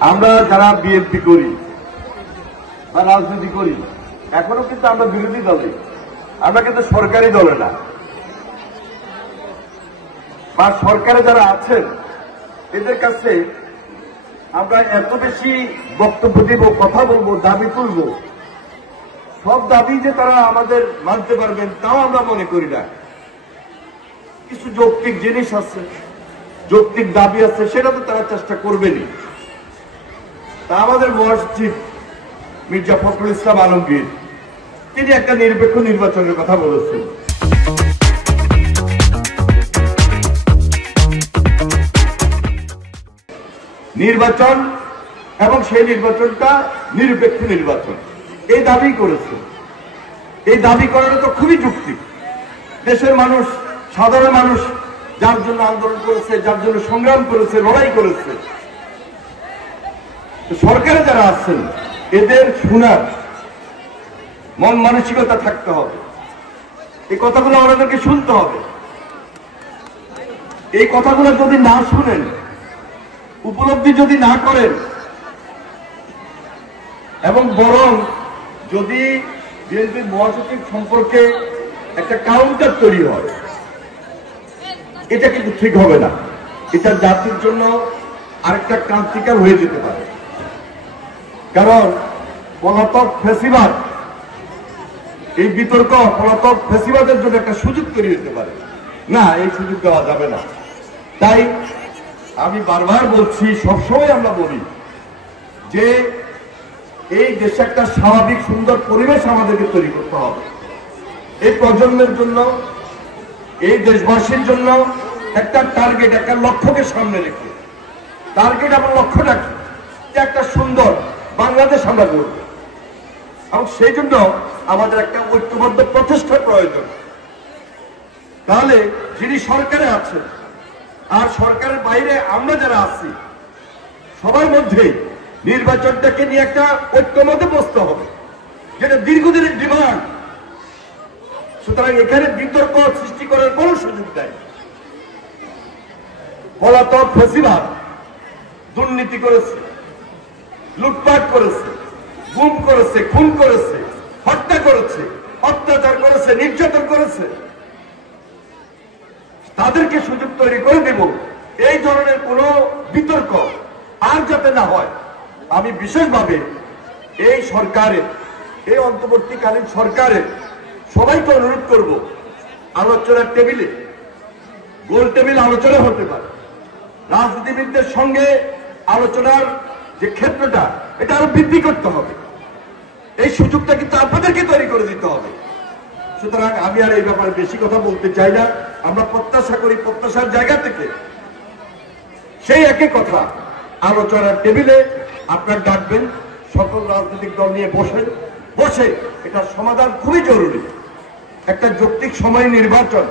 আমরা যারা বিএনপি করি বা রাজনীতি করি এখনো কিন্তু আমরা বিরোধী দলে, আমরা কিন্তু সরকারি দলে না, বা সরকারে যারা আছেন এদের কাছে আমরা এত বেশি বক্তব্য দিব, কথা বলবো, দাবি তুলব, সব দাবি যে তারা আমাদের মানতে পারবেন তাও আমরা মনে করি না। কিছু যৌক্তিক জিনিস আছে, যৌক্তিক দাবি আছে, সেটা তো তারা চেষ্টা করবেনই। তা আমাদের মহাসচিব মির্জা ফখরুল ইসলাম আলমগীর তিনি একটা নিরপেক্ষ নির্বাচনের কথা বলেছেন। নির্বাচন এবং সেই নির্বাচনটা নিরপেক্ষ নির্বাচন, এই দাবি করেছে। এই দাবি করাটা তো খুবই যৌক্তিক। দেশের মানুষ, সাধারণ মানুষ যার জন্য আন্দোলন করেছে, যার জন্য সংগ্রাম করেছে, লড়াই করেছে, সরকারে যারা আছেন এদের শোনার মন মানসিকতা থাকতে হবে। এই কথাগুলো ওনাদেরকে শুনতে হবে। এই কথাগুলো যদি না শুনেন, উপলব্ধি যদি না করেন, এবং বরং যদি বিএনপির মহাসচিব সম্পর্কে একটা কাউন্টার তৈরি হয়, এটা কিন্তু ঠিক হবে না। এটা জাতির জন্য আরেকটা ক্রান্তিকার হয়ে যেতে পারে। কারণ পলাতক ফ্যাসিবাদ, এই বিতর্ক পলাতক ফ্যাসিবাদের জন্য একটা সুযোগ তৈরি হতে পারে না, এই সুযোগ দেওয়া যাবে না। তাই আমি বারবার বলছি, সবসময় আমরা বলি যে এই দেশে একটা স্বাভাবিক সুন্দর পরিবেশ আমাদেরকে তৈরি করতে হবে। এই প্রজন্মের জন্য, এই দেশবাসীর জন্য একটা টার্গেট, একটা লক্ষ্যকে সামনে রেখে, টার্গেট এবং লক্ষ্যটা কি, একটা সুন্দর বাংলাদেশ আমরা করব। এবং সেই জন্য আমাদের একটা ঐক্যবদ্ধ প্রচেষ্টার প্রয়োজন। তাহলে যিনি সরকারে আছেন আর সরকারের বাইরে আমরা যারা আছি, সবার মধ্যে নির্বাচনটাকে নিয়ে একটা ঐক্যমতে বসতে হবে, যেটা দীর্ঘদিনের ডিমান্ড। সুতরাং এখানে বিতর্ক সৃষ্টি করার কোন সুযোগ নেই। পলাতক ফ্যাসিবাদ দুর্নীতি করেছে, লুটপাট করেছে, গুম করেছে, খুন করেছে, হত্যা করেছে, অত্যাচার করেছে, নির্যাতন করেছে। তাদেরকে সুযোগ তৈরি করে দেব, এই ধরনের কোন বিতর্ক আর যাতে না হয়। আমি বিশেষভাবে এই সরকারের, এই অন্তর্বর্তীকালীন সরকারের সবাইকে অনুরোধ করব, আলোচনার টেবিলে, গোল টেবিল আলোচনা হতে পারে, রাজনীতিবিদদের সঙ্গে আলোচনার যে ক্ষেত্রটা, এটা আরো বৃদ্ধি করতে হবে। এই সুযোগটা কিন্তু আপনাদেরকে তৈরি করে দিতে হবে। সুতরাং আমি আর এই ব্যাপারে বেশি কথা বলতে চাই না। আমরা প্রত্যাশা করি, প্রত্যাশার জায়গা থেকে সেই একই কথা আলোচনার টেবিলে আপনার ডাকবেন, সকল রাজনৈতিক দল নিয়ে বসে এটা সমাধান খুবই জরুরি। একটা যৌক্তিক সময় নির্বাচন।